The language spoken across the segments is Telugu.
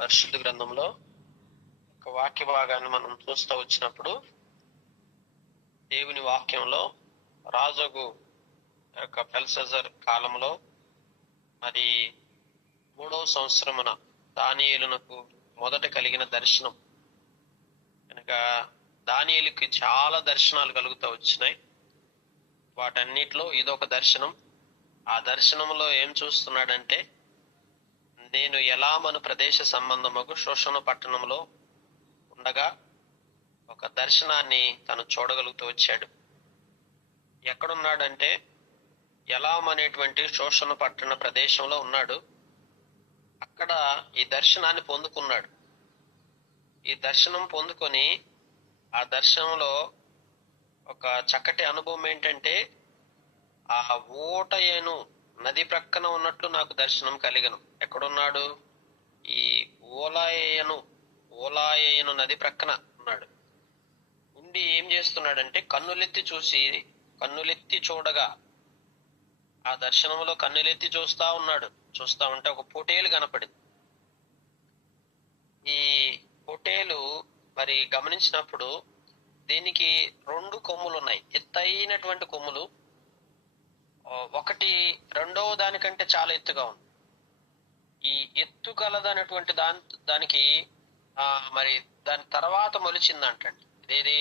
పరిశుద్ధ గ్రంథంలో ఒక వాక్య భాగాన్ని మనం చూస్తూ వచ్చినప్పుడు, దేవుని వాక్యంలో రాజుగు యొక్క బెల్షస్సర్ కాలంలో మరి 3వ సంవత్సరమున దానియేలునకు మొదట కలిగిన దర్శనం. కనుక దానియేలుకి చాలా దర్శనాలు కలుగుతూ వచ్చినాయి. వాటన్నిటిలో ఇదొక దర్శనం. ఆ దర్శనంలో ఏం చూస్తున్నాడంటే, నేను ఎలామను ప్రదేశ సంబంధముకు శోషణ పట్టణంలో ఉండగా ఒక దర్శనాన్ని తను చూడగలుగుతూ వచ్చాడు. ఎక్కడున్నాడంటే ఎలాం అనేటువంటి శోషణ పట్టణ ప్రదేశంలో ఉన్నాడు. అక్కడ ఈ దర్శనాన్ని పొందుకున్నాడు. ఈ దర్శనం పొందుకొని ఆ దర్శనంలో ఒక చక్కటి అనుభవం ఏంటంటే, ఆ ఊటయేను నది ప్రక్కన ఉన్నట్లు నాకు దర్శనం కలిగను. ఎక్కడున్నాడు? ఈ ఓలాయేను నది ప్రక్కన ఉన్నాడు. ఉండి ఏం చేస్తున్నాడంటే, కన్నులెత్తి చూడగా, ఆ దర్శనంలో కన్నులెత్తి చూస్తా ఉన్నాడు. చూస్తా ఉంటే ఒక పొటేలు కనపడింది. ఈ పొటేలు మరి గమనించినప్పుడు దీనికి 2 కొమ్ములు ఉన్నాయి, ఎత్తైనటువంటి కొమ్ములు. ఒకటి రెండవ దానికంటే చాలా ఎత్తుగా ఉంది. ఈ ఎత్తు కలదనేటువంటి దానికి మరి దాని తర్వాత మొలిచిందంటండి. ఇదేది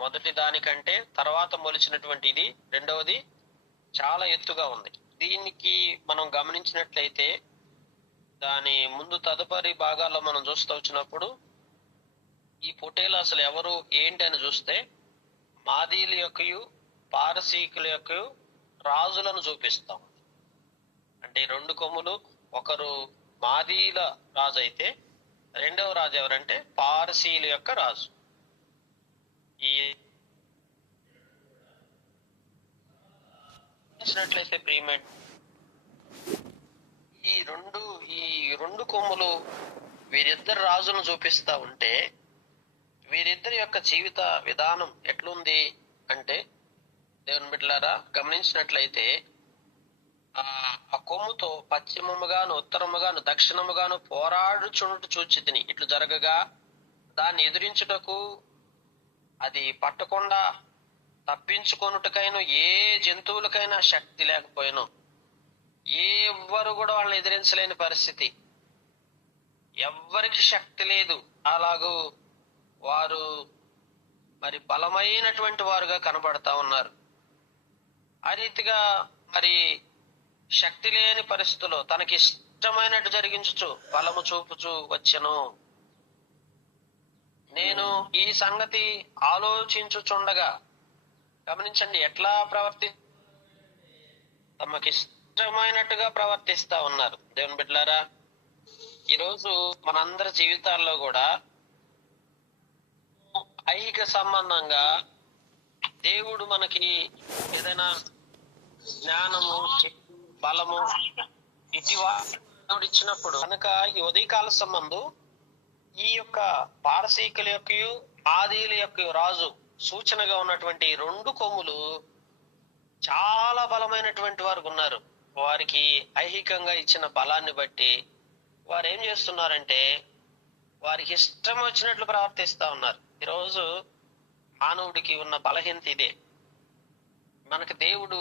మొదటి దానికంటే తర్వాత మొలిచినటువంటి ఇది రెండవది చాలా ఎత్తుగా ఉంది. దీనికి మనం గమనించినట్లయితే దాని ముందు తదుపరి భాగాల్లో మనం చూస్తూ వచ్చినప్పుడు ఈ పొటేలు అసలు ఎవరు ఏంటి అని చూస్తే మాదీల యొక్కయు పారసీకుల యొక్క రాజులను చూపిస్తాం. అంటే 2 కొమ్ములు, ఒకరు మాదీల రాజు అయితే రెండవ రాజు ఎవరంటే పారసీల యొక్క రాజు. ఈ ప్రియమైన ఈ రెండు కొమ్ములు వీరిద్దరు రాజులను చూపిస్తా ఉంటే వీరిద్దరి యొక్క జీవిత విధానం ఎట్లుంది అంటే, దేవుని బిడ్డలారా గమనించినట్లయితే ఆ కొమ్ముతో పశ్చిమముగాను ఉత్తరముగాను దక్షిణముగాను పోరాడుచున్నట్టు చూచితిని. ఇట్లు జరగగా దాన్ని ఎదిరించుటకు అది పట్టకుండా తప్పించుకొనుటకైనా ఏ జంతువులకైనా శక్తి లేకపోయాను. ఎవ్వరు కూడా వాళ్ళని ఎదిరించలేని పరిస్థితి, ఎవ్వరికి శక్తి లేదు. అలాగూ వారు మరి బలమైనటువంటి వారుగా కనబడతా ఉన్నారు. ఆ రీతిగా మరి శక్తి లేని పరిస్థితుల్లో తనకి ఇష్టమైనట్టు జరిగించుచు బలము చూపుచు వచ్చెను. నేను ఈ సంగతి ఆలోచించుచుండగా, గమనించండి ఎట్లా తమకి ఇష్టమైనట్టుగా ప్రవర్తిస్తా ఉన్నారు. దేవుని బిడ్డలారా, ఈరోజు మనందరి జీవితాల్లో కూడా ఐహిక సంబంధంగా దేవుడు మనకి ఏదైనా జ్ఞానము, బలము దేవుడు ఇచ్చినప్పుడు కనుక ఈ ఉదయకాల సంబంధం ఈ యొక్క పారసీకుల యొక్క ఆదీల యొక్క రాజు సూచనగా ఉన్నటువంటి 2 కొమ్ములు చాలా బలమైనటువంటి వారు ఉన్నారు. వారికి ఐహికంగా ఇచ్చిన బలాన్ని బట్టి వారు ఏం చేస్తున్నారంటే వారికి ఇష్టం వచ్చినట్లు ప్రవర్తిస్తా ఉన్నారు. ఈరోజు మానవుడికి ఉన్న బలహీనత ఇదే. మనకు దేవుడు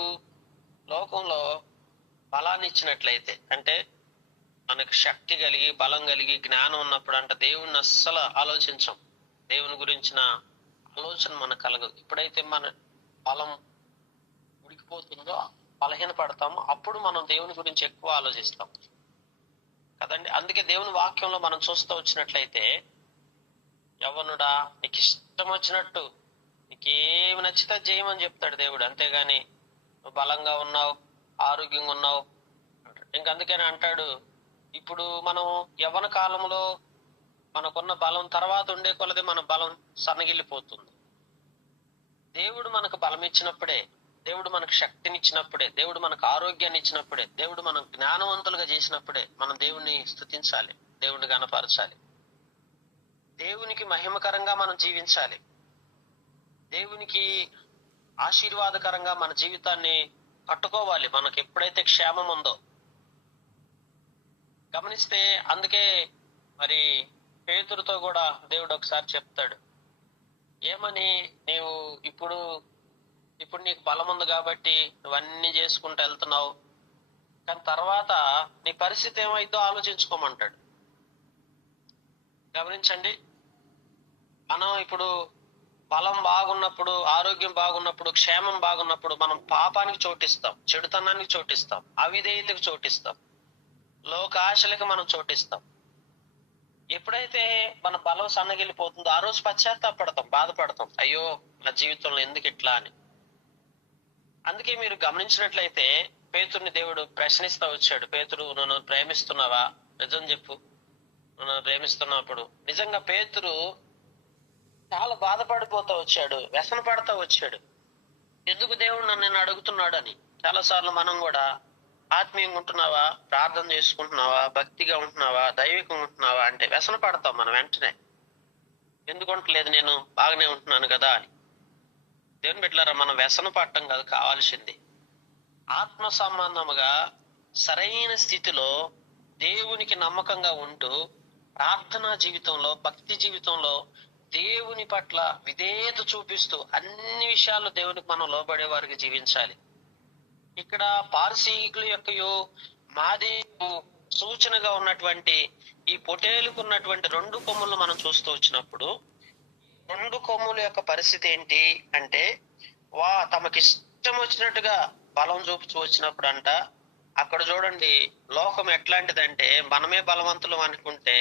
లోకంలో బలాన్ని ఇచ్చినట్లయితే, అంటే మనకు శక్తి కలిగి బలం కలిగి జ్ఞానం ఉన్నప్పుడు అంటే దేవుణ్ణి అస్సలు ఆలోచించం. దేవుని గురించిన ఆలోచన మనకు కలగదు. ఎప్పుడైతే మన బలం ఉడికిపోతుందో, బలహీన పడతామో, అప్పుడు మనం దేవుని గురించి ఎక్కువ ఆలోచిస్తాం కదండి. అందుకే దేవుని వాక్యంలో మనం చూస్తూ వచ్చినట్లయితే, యవ్వనుడా నీకు ఇష్టం వచ్చినట్టు నీకేమి నచ్చితే చేయమని చెప్తాడు దేవుడు. అంతేగాని నువ్వు బలంగా ఉన్నావు, ఆరోగ్యంగా ఉన్నావు. ఇంకందుకని అంటాడు, ఇప్పుడు మనం యవ్వన కాలంలో మనకున్న బలం తర్వాత ఉండే కొలది మన బలం సన్నగిల్లిపోతుంది. దేవుడు మనకు బలం ఇచ్చినప్పుడే, దేవుడు మనకు శక్తినిచ్చినప్పుడే, దేవుడు మనకు ఆరోగ్యాన్ని ఇచ్చినప్పుడే, దేవుడు మనం జ్ఞానవంతులుగా చేసినప్పుడే మనం దేవుణ్ణి స్తుతించాలి, దేవుణ్ణి గణపరచాలి, దేవునికి మహిమకరంగా మనం జీవించాలి, దేవునికి ఆశీర్వాదకరంగా మన జీవితాన్ని కట్టుకోవాలి. మనకు ఎప్పుడైతే క్షేమం ఉందో, గమనిస్తే అందుకే మరి పేతురుతో కూడా దేవుడు ఒకసారి చెప్తాడు, ఏమని, నీవు ఇప్పుడు నీకు బలం ఉంది కాబట్టి నువ్వన్నీ చేసుకుంటూ వెళ్తున్నావు, కానీ తర్వాత నీ పరిస్థితి ఏమైందో ఆలోచించుకోమంటాడు. గమనించండి, మనం ఇప్పుడు బలం బాగున్నప్పుడు, ఆరోగ్యం బాగున్నప్పుడు, క్షేమం బాగున్నప్పుడు మనం పాపానికి చోటిస్తాం, చెడుతనానికి చోటిస్తాం, అవిధేయతకు చోటిస్తాం, లోకాశలకు మనం చోటిస్తాం. ఎప్పుడైతే మన బలం సన్నగిలిపోతుందో ఆ రోజు పశ్చాత్తాపడతాం, బాధపడతాం, అయ్యో నా జీవితంలో ఎందుకు ఇట్లా అని. అందుకే మీరు గమనించినట్లయితే పేతురుని దేవుడు ప్రశ్నిస్తా వచ్చాడు, పేతురు నన్ను ప్రేమిస్తున్నావా, నిజం చెప్పు, నన్ను ప్రేమిస్తున్నప్పుడు. నిజంగా పేతురు చాలా బాధపడిపోతా వచ్చాడు, వ్యసన పడతా వచ్చాడు, ఎందుకు దేవుడు నన్ను అడుగుతున్నాడు అని. చాలా సార్లు మనం కూడా ఆత్మీయంగా ఉంటున్నావా, ప్రార్థన చేసుకుంటున్నావా, భక్తిగా ఉంటున్నావా, దైవికంగా ఉంటున్నావా అంటే వ్యసన పడతాం మనం వెంటనే. ఎందుకు ఉండలేదు, నేను బాగానే ఉంటున్నాను కదా అని. దేవుని బిడ్డలారా, మనం వ్యసన పడటం కాదు కావాల్సింది, ఆత్మ సంబంధముగా సరైన స్థితిలో దేవునికి నమ్మకంగా ఉంటూ ప్రార్థనా జీవితంలో, భక్తి జీవితంలో దేవుని పట్ల విధేయత చూపిస్తూ అన్ని విషయాల్లో దేవునికి మనం లోబడే వారికి జీవించాలి. ఇక్కడ పారసీకుల యొక్కయు మాది సూచనగా ఉన్నటువంటి ఈ పొటేలుకు ఉన్నటువంటి 2 కొమ్ములు మనం చూస్తూ వచ్చినప్పుడు, 2 కొమ్ముల యొక్క పరిస్థితి ఏంటి అంటే, తమకి ఇష్టం వచ్చినట్టుగా బలం చూపుతూ వచ్చినప్పుడు అంట, అక్కడ చూడండి లోకం ఎట్లాంటిదంటే, మనమే బలవంతులు అనుకుంటే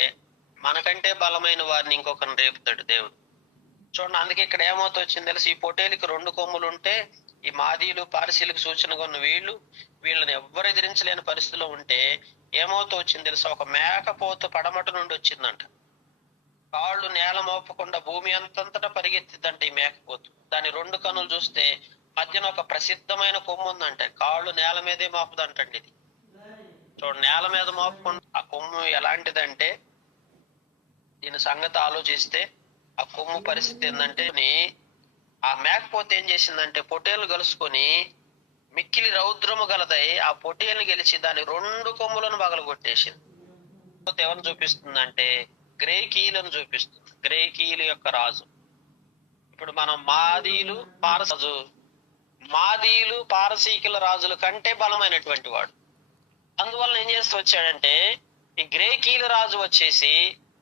మనకంటే బలమైన వారిని ఇంకొకరిని రేపుతాడు దేవుడు. చూడండి, అందుకే ఇక్కడ ఏమవుతూ వచ్చింది తెలుసు, ఈ పొటేలుకి 2 కొమ్ములు ఉంటే ఈ మాదీలు పారసీలకు సూచనగా ఉన్న వీళ్ళని ఎవ్వరు ఎదిరించలేని పరిస్థితిలో ఉంటే ఏమవుతూ వచ్చింది తెలుసా, ఒక మేకపోతు పడమట నుండి వచ్చిందంట. కాళ్ళు నేల మోపకుండా భూమి అంతంతటా పరిగెత్తిద్దంట ఈ మేకపోతు. దాని 2 కన్నులు చూస్తే మధ్యన ఒక ప్రసిద్ధమైన కొమ్ము ఉందంటే, కాళ్ళు నేల మీదే మోపదంటండి ఇది. చూడండి, నేల మీద మోపకుండా ఆ కొమ్ము ఎలాంటిదంటే, దీని సంగతి ఆలోచిస్తే ఆ కొమ్ము పరిస్థితి ఏంటంటే, ఆ మేకపోతే ఏం చేసిందంటే పొటేలు కలుసుకొని మిక్కిలి రౌద్రము గలదై ఆ పొటేలు గెలిచి దాని 2 కొమ్ములను పగలగొట్టేసింది. ఎవరిని చూపిస్తుందంటే గ్రేకీలను చూపిస్తుంది, గ్రేకీలు యొక్క రాజు. ఇప్పుడు మనం మాదీలు పారసీకుల రాజుల కంటే బలమైనటువంటి వాడు. అందువల్ల ఏం చేస్తూ వచ్చాడంటే, ఈ గ్రేకీల రాజు వచ్చేసి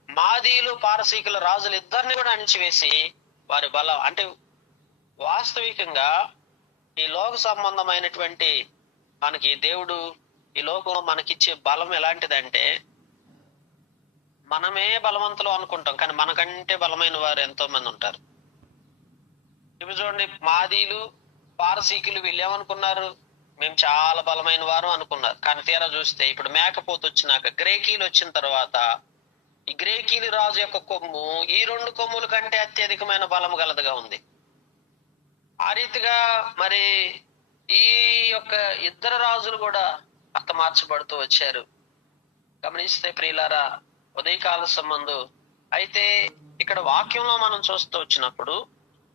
మాదీలు పారసీకుల రాజులు ఇద్దరిని కూడా అణిచివేసి వారి బలం అంటే, వాస్తవికంగా ఈ లోక సంబంధమైనటువంటి మనకి దేవుడు ఈ లోకంలో మనకిచ్చే బలం ఎలాంటిదంటే, మనమే బలవంతులు అనుకుంటాం, కానీ మనకంటే బలమైన వారు ఎంతో మంది ఉంటారు. ఇప్పుడు చూడండి, మాదీలు పారసీకులు వీళ్ళు ఏమనుకున్నారు, మేము చాలా బలమైన వారు అనుకున్నారు. కానీ తీరా చూస్తే ఇప్పుడు మేకపోతు వచ్చినాక గ్రేకీలు వచ్చిన తర్వాత ఈ గ్రేకీలు రాజు యొక్క కొమ్ము ఈ 2 కొమ్ముల కంటే అత్యధికమైన బలము గలదుగా ఉంది. ఆ రీతిగా మరి ఈ యొక్క ఇద్దరు రాజులు కూడా హతమార్చబడుతూ వచ్చారు. గమనిస్తే ప్రియులారా, ఉదయకాల సంబంధు అయితే ఇక్కడ వాక్యంలో మనం చూస్తూ వచ్చినప్పుడు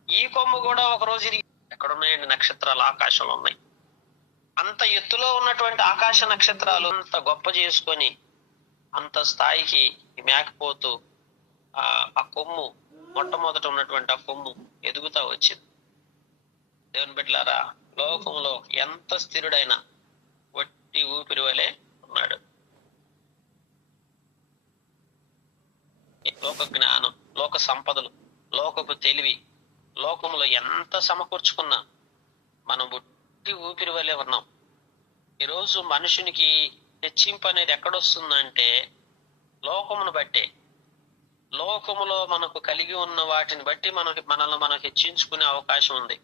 ఈ కొమ్ము కూడా ఒక రోజు ఎక్కడున్నాయండి నక్షత్రాలు, ఆకాశంలో ఉన్నాయి. అంత ఎత్తులో ఉన్నటువంటి ఆకాశ నక్షత్రాలు అంత గొప్ప చేసుకొని అంత స్థాయికి మేకపోతూ ఆ కొమ్ము, మొట్టమొదట ఉన్నటువంటి ఆ కొమ్ము ఎదుగుతా వచ్చింది. దేవుని బిడ్డలారా, లోకంలో ఎంత స్థిరుడైనా వట్టి ఊపిరి వలె ఉన్నాడు. లోక జ్ఞానం, లోక సంపదలు, లోకపు తెలివి, లోకంలో ఎంత సమకూర్చుకున్నా మనం వట్టి ఊపిరి వలె ఉన్నాం. ఈరోజు మనుషునికి హెచ్చింపు అనేది ఎక్కడొస్తుందంటే లోకమును బట్టే. లోకములో మనకు కలిగి ఉన్న వాటిని బట్టి మనల్ని మనం హెచ్చించుకునే అవకాశం ఉంది.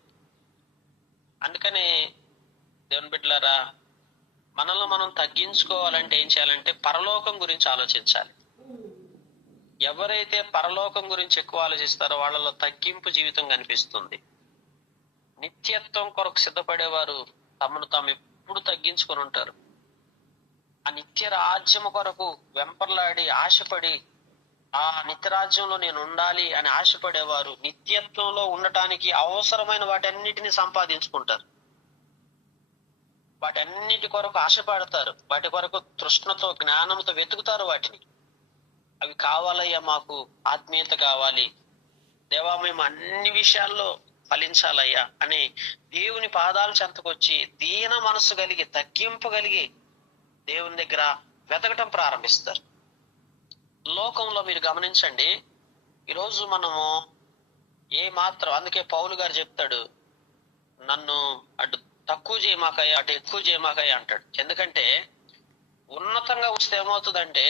అందుకనే దేవుని బిడ్డలారా, మనల్ని మనం తగ్గించుకోవాలంటే ఏం చేయాలంటే పరలోకం గురించి ఆలోచించాలి. ఎవరైతే పరలోకం గురించి ఎక్కువ ఆలోచిస్తారో వాళ్ళలో తగ్గింపు జీవితం కనిపిస్తుంది. నిత్యత్వం కొరకు సిద్ధపడేవారు తమను తాము ఎప్పుడు తగ్గించుకొని ఉంటారు. ఆ నిత్య రాజ్యము కొరకు వెంపర్లాడి ఆశపడి ఆ నిత్యరాజ్యంలో నేను ఉండాలి అని ఆశపడేవారు నిత్యత్వంలో ఉండటానికి అవసరమైన వాటన్నిటిని సంపాదించుకుంటారు. వాటన్నిటి కొరకు ఆశపడతారు, వాటి కొరకు తృష్ణతో జ్ఞానంతో వెతుకుతారు వాటిని. అవి కావాలయ్యా, మాకు ఆత్మీయత కావాలి దేవా, మేము అన్ని విషయాల్లో ఫలించాలయ్యా అని దేవుని పాదాల చెంతకొచ్చి దీన మనస్సు కలిగి తగ్గింపు కలిగి దేవుని దగ్గర వెతకటం ప్రారంభిస్తారు. లోకంలో మీరు గమనించండి, ఈరోజు మనము ఏ మాత్రం, అందుకే పౌలు గారు చెప్తాడు, నన్ను అటు తక్కువ చేయమాకయ్య అటు ఎక్కువ చేయమాకయ్య అంటాడు. ఎందుకంటే ఉన్నతంగా వస్తే ఏమవుతుందంటే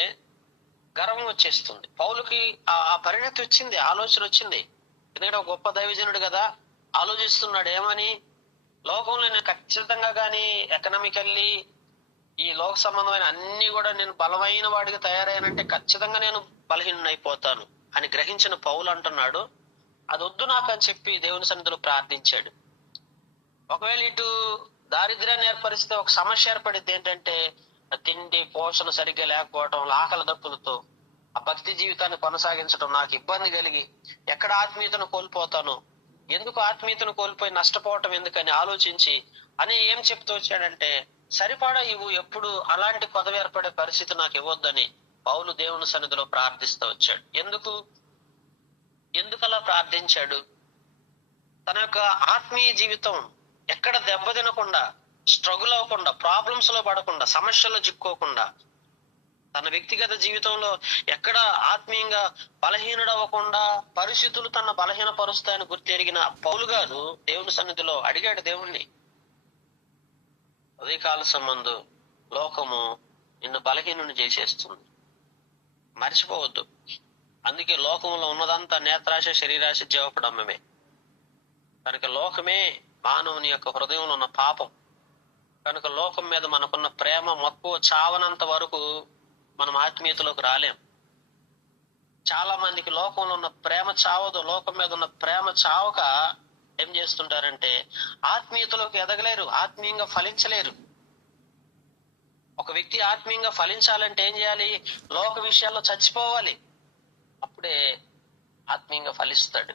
గర్వం వచ్చేస్తుంది. పౌలుకి ఆ పరిణతి వచ్చింది, ఆలోచన వచ్చింది. ఎందుకంటే ఒక గొప్ప దైవజనుడు కదా, ఆలోచిస్తున్నాడు ఏమని, లోకంలో నేను ఖచ్చితంగా కానీ ఎకనామికల్లీ ఈ లోక సంబంధమైన అన్ని కూడా నేను బలమైన వాడిగా తయారైనంటే ఖచ్చితంగా నేను బలహీనైపోతాను అని గ్రహించిన పౌలు అంటున్నాడు, అది వద్దు నాకు అని చెప్పి దేవుని సన్నిధిలో ప్రార్థించాడు. ఒకవేళ ఇటు దారిద్ర్యాన్ని ఏర్పరిస్తే ఒక సమస్య ఏర్పడింది, ఏంటంటే తిండి పోషణ సరిగ్గా లేకపోవటం, ఆకలి దప్పులతో ఆ భక్తి జీవితాన్ని కొనసాగించడం నాకు ఇబ్బంది కలిగి ఎక్కడ ఆత్మీయతను కోల్పోతాను, ఎందుకు ఆత్మీయతను కోల్పోయి నష్టపోవటం ఎందుకని ఆలోచించి అని ఏం చెప్తూ వచ్చాడంటే, సరిపడా ఇవ్వు, ఎప్పుడు అలాంటి కొదవ ఏర్పడే పరిస్థితి నాకు ఇవ్వద్దని పౌలు దేవుని సన్నిధిలో ప్రార్థిస్తూ వచ్చాడు. ఎందుకు అలా ప్రార్థించాడు? తన యొక్క ఆత్మీయ జీవితం ఎక్కడ దెబ్బతినకుండా, స్ట్రగుల్ అవ్వకుండా, ప్రాబ్లమ్స్ లో పడకుండా, సమస్యల్లో చిక్కోకుండా, తన వ్యక్తిగత జీవితంలో ఎక్కడ ఆత్మీయంగా బలహీనుడు అవ్వకుండా, పరిస్థితులు తన బలహీనపరుస్తాయని గుర్తెరిగిన పౌలు గారు దేవుని సన్నిధిలో అడిగాడు దేవుణ్ణి, ఉదయకాల సంబంధు లోకము నిన్ను బలహీనుని చేసేస్తుంది, మర్చిపోవద్దు. అందుకే లోకంలో ఉన్నదంతా నేత్రాశ, శరీరాశ, జీవపడమే. కనుక లోకమే మానవుని యొక్క హృదయంలో ఉన్న పాపం. కనుక లోకం మీద మనకున్న ప్రేమ మక్కువ చావనంత వరకు మనం ఆత్మీయతలోకి రాలేం. చాలా మందికి లోకంలో ఉన్న ప్రేమ చావదు. లోకం మీద ఉన్న ప్రేమ చావక ఏం చేస్తుంటారంటే ఆత్మీయతలోకి ఎదగలేరు, ఆత్మీయంగా ఫలించలేరు. ఒక వ్యక్తి ఆత్మీయంగా ఫలించాలంటే ఏం చేయాలి? లోక విషయాల్లో చచ్చిపోవాలి, అప్పుడే ఆత్మీయంగా ఫలిస్తాడు,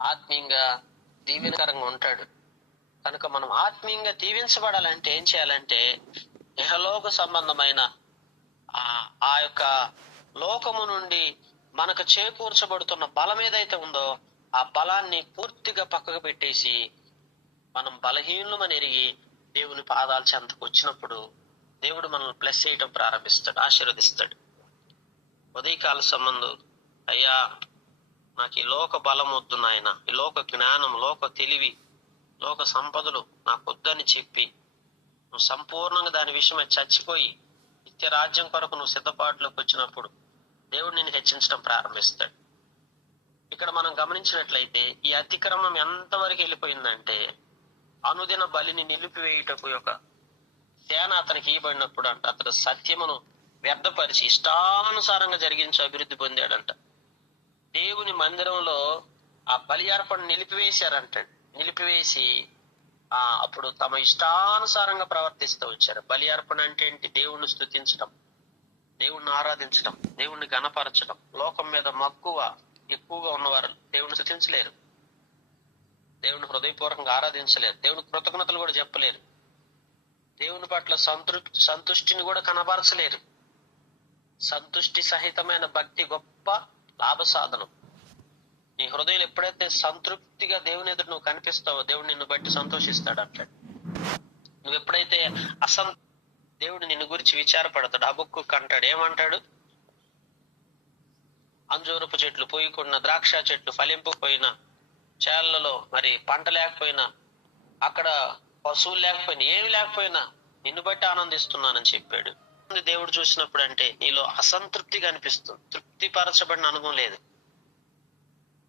ఆత్మీయంగా దీవెనకరంగా ఉంటాడు. కనుక మనం ఆత్మీయంగా దీవించబడాలంటే ఏం చేయాలంటే ఇహలోక సంబంధమైన ఆ యొక్క లోకము నుండి మనకు చేకూర్చబడుతున్న బలం ఏదైతే ఉందో ఆ బలాన్ని పూర్తిగా పక్కకు పెట్టేసి మనం బలహీనులమని ఎరిగి దేవుని పాదాల చెంతకు వచ్చినప్పుడు దేవుడు మనల్ని బ్లెస్ చేయటం ప్రారంభిస్తాడు, ఆశీర్వదిస్తాడు. ఉదయకాల సంబంధం, అయ్యా నాకు ఈ లోక బలం వద్దు నాయన, ఈ లోక జ్ఞానం, లోక తెలివి, లోక సంపదలు నాకు వద్దని చెప్పి నువ్వు సంపూర్ణంగా దాని విషయమై చచ్చిపోయి నిత్య రాజ్యం కొరకు నువ్వు సిద్ధపాటులోకి వచ్చినప్పుడు దేవుడు నిన్ను హెచ్చించడం ప్రారంభిస్తాడు. ఇక్కడ మనం గమనించినట్లయితే ఈ అతిక్రమం ఎంతవరకు వెళ్ళిపోయిందంటే అనుదిన బలిని నిలిపివేయుటకు యొక్క సేన అతనికి ఇవ్వబడినప్పుడు అంట అతడు సత్యమును వ్యర్థపరిచి ఇష్టానుసారంగా జరిగించి అభివృద్ధి పొందాడంట. దేవుని మందిరంలో ఆ బలి అర్పణ నిలిపివేశారంట. నిలిపివేసి అప్పుడు తమ ఇష్టానుసారంగా ప్రవర్తిస్తూ వచ్చారు. బలి అర్పణ అంటే ఏంటి? దేవుణ్ణి స్తుతించడం, దేవుణ్ణి ఆరాధించడం, దేవుణ్ణి గణపరచడం. లోకం మీద మక్కువ ఎక్కువగా ఉన్నవారు దేవుణ్ణి స్తుతించలేరు, దేవుని హృదయపూర్వకంగా ఆరాధించలేరు, దేవుని కృతజ్ఞతలు కూడా చెప్పలేరు, దేవుని పట్ల సంతుష్టిని కూడా కనబరచలేరు. సంతుష్టి సహితమైన భక్తి గొప్ప లాభ సాధనం. నీ హృదయం ఎప్పుడైతే సంతృప్తిగా దేవుని ఎదురు నువ్వు కనిపిస్తావో దేవుడు నిన్ను బట్టి సంతోషిస్తాడు అంటాడు. నువ్వు ఎప్పుడైతే దేవుడు నిన్ను గురించి విచారపడతాడు. హబక్కూకు అంటాడు, ఏమంటాడు? అంజూరపు చెట్లు పోయకుండా, ద్రాక్ష చెట్లు ఫలింపకపోయినా, చేళ్లలో మరి పంట లేకపోయినా, అక్కడ పశువులు లేకపోయినా, ఏమి లేకపోయినా నిన్ను బట్టి ఆనందిస్తున్నానని చెప్పాడు. దేవుడు చూసినప్పుడు అంటే నీలో అసంతృప్తిగా అనిపిస్తుంది, తృప్తిపరచబడిన అనుభవం లేదు.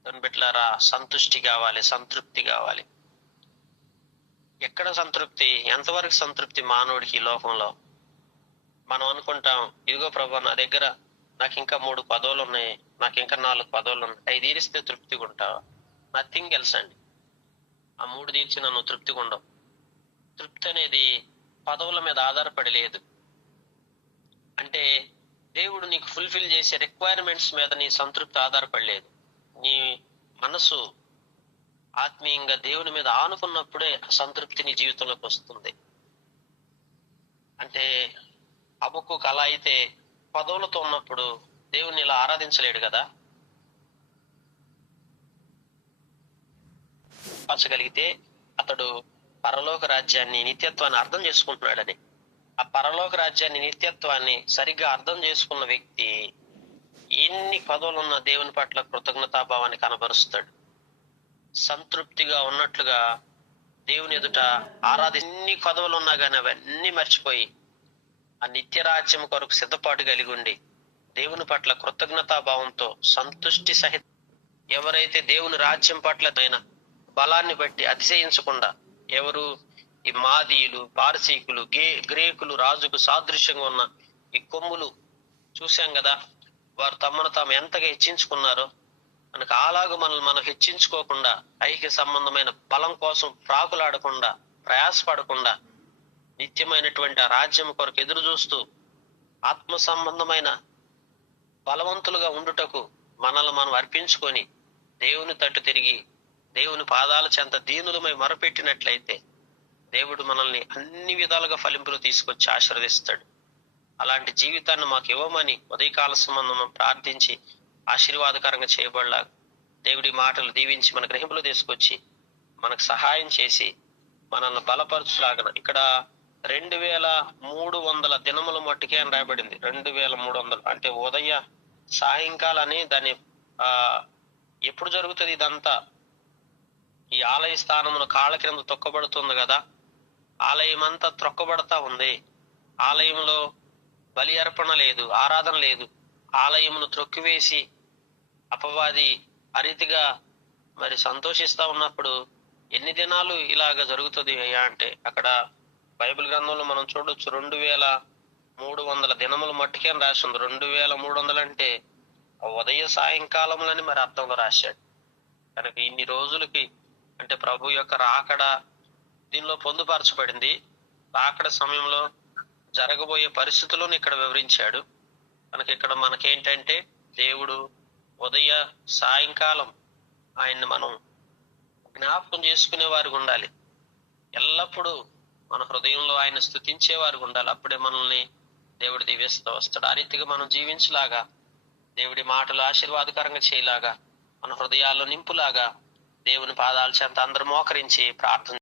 దాన్ని బిడ్డలారా, సంతుష్టి కావాలి, సంతృప్తి కావాలి. ఎక్కడ సంతృప్తి? ఎంతవరకు సంతృప్తి మానవుడికి ఈ లోకంలో? మనం అనుకుంటాం, ఇదిగో ప్రభు నా దగ్గర నాకు ఇంకా 3 పదవులు ఉన్నాయి, నాకు ఇంకా 4 పదవులు ఉన్నాయి, 5 తీరిస్తే తృప్తిగా ఉంటావా? నథింగ్ ఎల్స్ అండి. ఆ 3 తీర్చి నన్ను తృప్తిగా ఉండవు. తృప్తి అనేది పదవుల మీద ఆధారపడి లేదు. అంటే దేవుడు నీకు ఫుల్ఫిల్ చేసే రిక్వైర్మెంట్స్ మీద నీ సంతృప్తి ఆధారపడలేదు. నీ మనసు ఆత్మీయంగా దేవుని మీద ఆనుకున్నప్పుడే సంతృప్తి నీ జీవితంలోకి వస్తుంది. అంటే హబక్కూకు అలా అయితే పదవులతో ఉన్నప్పుడు దేవుణ్ణి ఇలా ఆరాధించలేడు కదా. పరచగలిగితే అతడు పరలోక రాజ్యాన్ని, నిత్యత్వాన్ని అర్థం చేసుకుంటున్నాడని. ఆ పరలోక రాజ్యాన్ని, నిత్యత్వాన్ని సరిగ్గా అర్థం చేసుకున్న వ్యక్తి ఎన్ని పదవులున్న దేవుని పట్ల కృతజ్ఞతాభావాన్ని కనబరుస్తాడు. సంతృప్తిగా ఉన్నట్లుగా దేవుని ఎదుట ఎన్ని పదవులు ఉన్నా కానీ అవన్నీ మర్చిపోయి ఆ నిత్య రాజ్యం కొరకు సిద్ధపాటు కలిగి ఉండి దేవుని పట్ల కృతజ్ఞతాభావంతో సంతుష్టి సహిత ఎవరైతే దేవుని రాజ్యం పట్ల బలాన్ని బట్టి అతిశయించకుండా, ఎవరు ఈ మాదీయులు, పారసీకులు, గ్రీకులు రాజుకు సాదృశ్యంగా ఉన్న ఈ కొమ్ములు చూశాం కదా, వారు తమను తాము ఎంతగా హెచ్చించుకున్నారో మనకు అలాగూ మనల్ని మనం హెచ్చించుకోకుండా, ఐక్య సంబంధమైన బలం కోసం ప్రాకులాడకుండా, ప్రయాసపడకుండా నిత్యమైనటువంటి ఆ రాజ్యం కొరకు ఎదురు చూస్తూ ఆత్మ సంబంధమైన బలవంతులుగా ఉండుటకు మనల్ని మనం అర్పించుకొని దేవుని తట్టు తిరిగి దేవుని పాదాల చెంత దీనులమై మొరపెట్టినట్లయితే దేవుడు మనల్ని అన్ని విధాలుగా ఫలింపులు తీసుకొచ్చి ఆశీర్వదిస్తాడు. అలాంటి జీవితాన్ని మాకు ఇవ్వమని ఉదయకాల సంబంధం ప్రార్థించి ఆశీర్వాదకరంగా చేయబడలా దేవుడి మాటలు దీవించి మన గ్రహింపులు తీసుకొచ్చి మనకు సహాయం చేసి మనల్ని బలపరచులాగన. ఇక్కడ 2300 దినముల మట్టుకే అని రాయబడింది. 2300 అంటే ఉదయ సాయంకాలని దాన్ని ఎప్పుడు జరుగుతుంది ఇదంతా? ఈ ఆలయ స్థానమున కాళ్ళ క్రింద తొక్కబడుతుంది కదా, ఆలయం అంతా త్రొక్కబడతా ఉంది. ఆలయంలో బలి అర్పణ లేదు, ఆరాధన లేదు. ఆలయమును త్రొక్కివేసి అపవాది అరీతిగా మరి సంతోషిస్తా ఉన్నప్పుడు ఎన్ని దినాలు ఇలాగ జరుగుతుంది అయ్యా అంటే, అక్కడ బైబిల్ గ్రంథంలో మనం చూడొచ్చు 2300 దినముల మట్టుకే అని రాసింది. 2300 అంటే ఉదయ సాయంకాలములని మరి అర్థంలో రాశాడు. కనుక ఇన్ని రోజులకి అంటే ప్రభు యొక్క రాకడ దీనిలో పొందుపరచబడింది. రాకడ సమయంలో జరగబోయే పరిస్థితులను ఇక్కడ వివరించాడు. కనుక ఇక్కడ మనకేంటంటే దేవుడు ఉదయ సాయంకాలం ఆయన్ని మనం జ్ఞాపకం చేసుకునే వారికి ఉండాలి. ఎల్లప్పుడూ మన హృదయంలో ఆయన స్తుతించే వారికి ఉండాలి. అప్పుడే మనల్ని దేవుడు దీవిస్తూ వస్తాడు. ఆ రీతిగా మనం జీవించలాగా, దేవుడి మాటలు ఆశీర్వాదకరంగా చేయలాగా, మన హృదయాల్లో నింపులాగా దేవుని పాదాల చెంత అందరూ మోకరించి ప్రార్థన